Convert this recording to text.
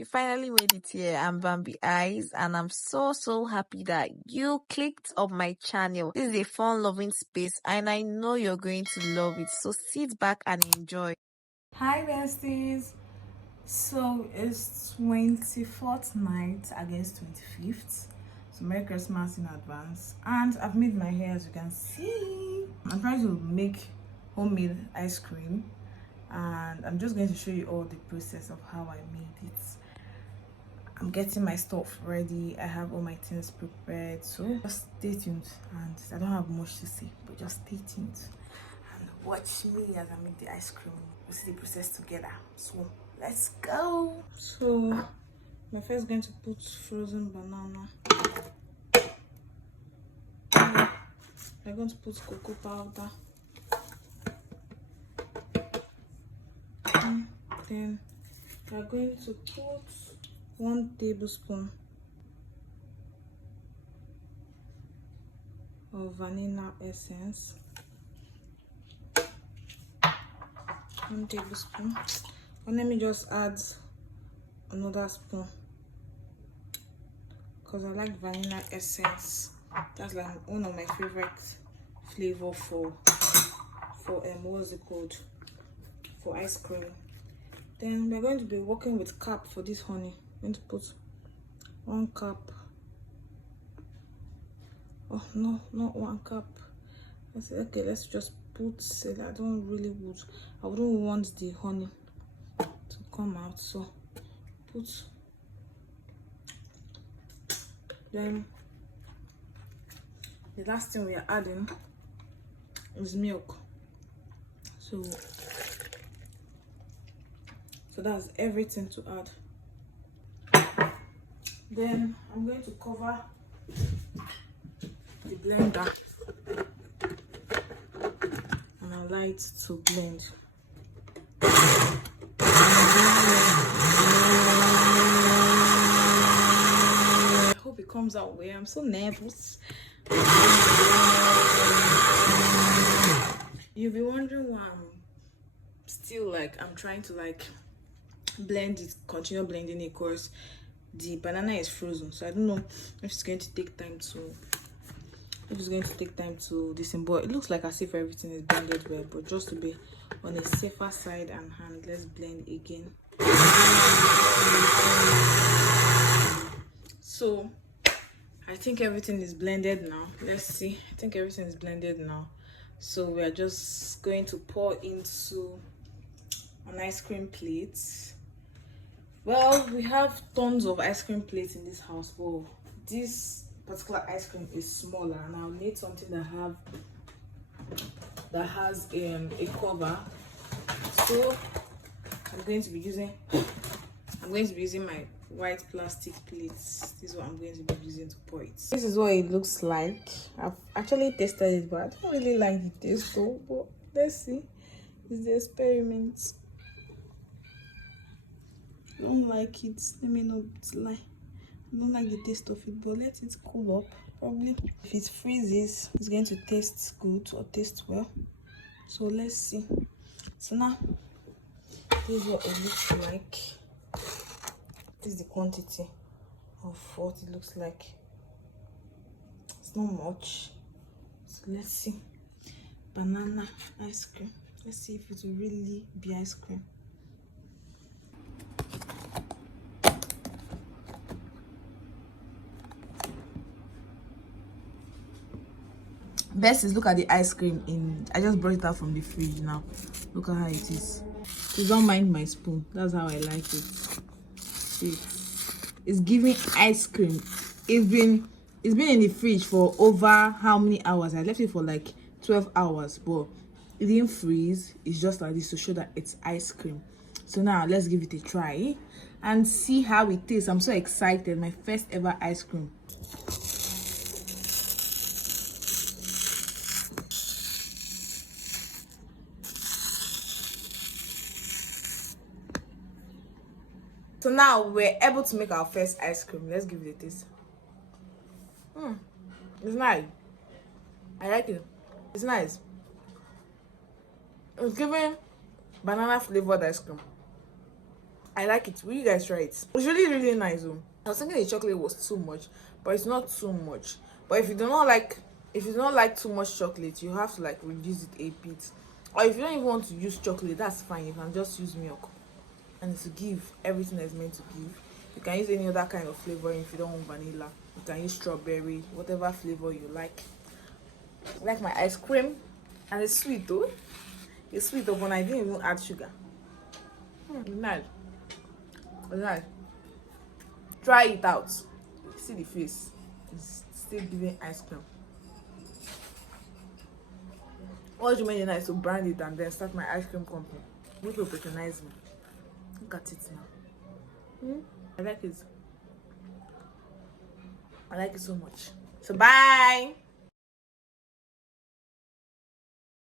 You finally made it here. I'm Bambi Eyes, and I'm so happy that you clicked on my channel. This is a fun loving space, and I know you're going to love it. So sit back and enjoy. Hi besties. So it's 24th night against 25th. So Merry Christmas in advance. And I've made my hair, as you can see. I'm trying to make homemade ice cream, and I'm just going to show you all the process of how I made it. I'm getting my stuff ready. I have all my things prepared, so just stay tuned. And I don't have much to say, but just stay tuned and watch me as I make the ice cream. We'll see the process together. So let's go. So I'm first going to put frozen banana. I'm going to put cocoa powder. And then we're going to put 1 tablespoon of vanilla essence. 1 tablespoon. And let me just add another spoon because I like vanilla essence. That's like one of my favorite flavor for what's it called, for ice cream. Then we're going to be working with cap for this honey. I'm going to put 1 cup. Oh no, not 1 cup. I said okay, let's just put, I wouldn't want the honey to come out, so put. Then the last thing we are adding is milk. So that's everything to add. Then I'm going to cover the blender and allow it to blend. I hope it comes out well. I'm so nervous. You'll be wondering why I'm still I'm trying to blend it, continue blending it, because the banana is frozen, so I don't know if it's going to take time to this thing, but it looks like as if everything is blended well. But just to be on a safer side and hand, let's blend again. So I think everything is blended now. Let's see. I think everything is blended now. So we are just going to pour into an ice cream plate. Well, we have tons of ice cream plates in this house, but this particular ice cream is smaller, and I'll need something that has a cover. So I'm going to be using my white plastic plates. This is what I'm going to be using to pour it. This is what it looks like. I've actually tested it, but I don't really like the taste though. But let's see. It's the experiment. I don't like it. Let me not lie. I don't like the taste of it, but let it cool up. Probably if it freezes, it's going to taste good or taste well. So let's see. So now this is what it looks like. This is the quantity of what it looks like. It's not much. So let's see. Banana ice cream. Let's see if it will really be ice cream. Best is look at the ice cream I just brought it out from the fridge now. Look at how it is. Please don't mind my spoon. That's how I like it. See, it's giving ice cream. It's been in the fridge for over how many hours? I left it for 12 hours, but it didn't freeze. It's just like this to show that it's ice cream. So now let's give it a try and see how it tastes. I'm so excited. My first ever ice cream. So now we're able to make our first ice cream. Let's give it a taste. It's nice. I like it. It's nice. It's giving banana flavored ice cream. I like it. Will you guys try it? It's really, really nice. Oh. I was thinking the chocolate was too much, but it's not too much. But if you don't like too much chocolate, you have to like reduce it a bit. Or if you don't even want to use chocolate, that's fine. You can just use milk, and to give everything that's meant to give. You can use any other kind of flavoring if you don't want vanilla. You can use strawberry, whatever flavor you like. I like my ice cream, and it's sweet though. It's sweet though, but I didn't even add sugar. Nice. Nice. Try it out. See the face. It's still giving ice cream. What do you mean nice to brand it and then start my ice cream company? You will patronize me. Look at it now. I like it. I like it so much. So bye.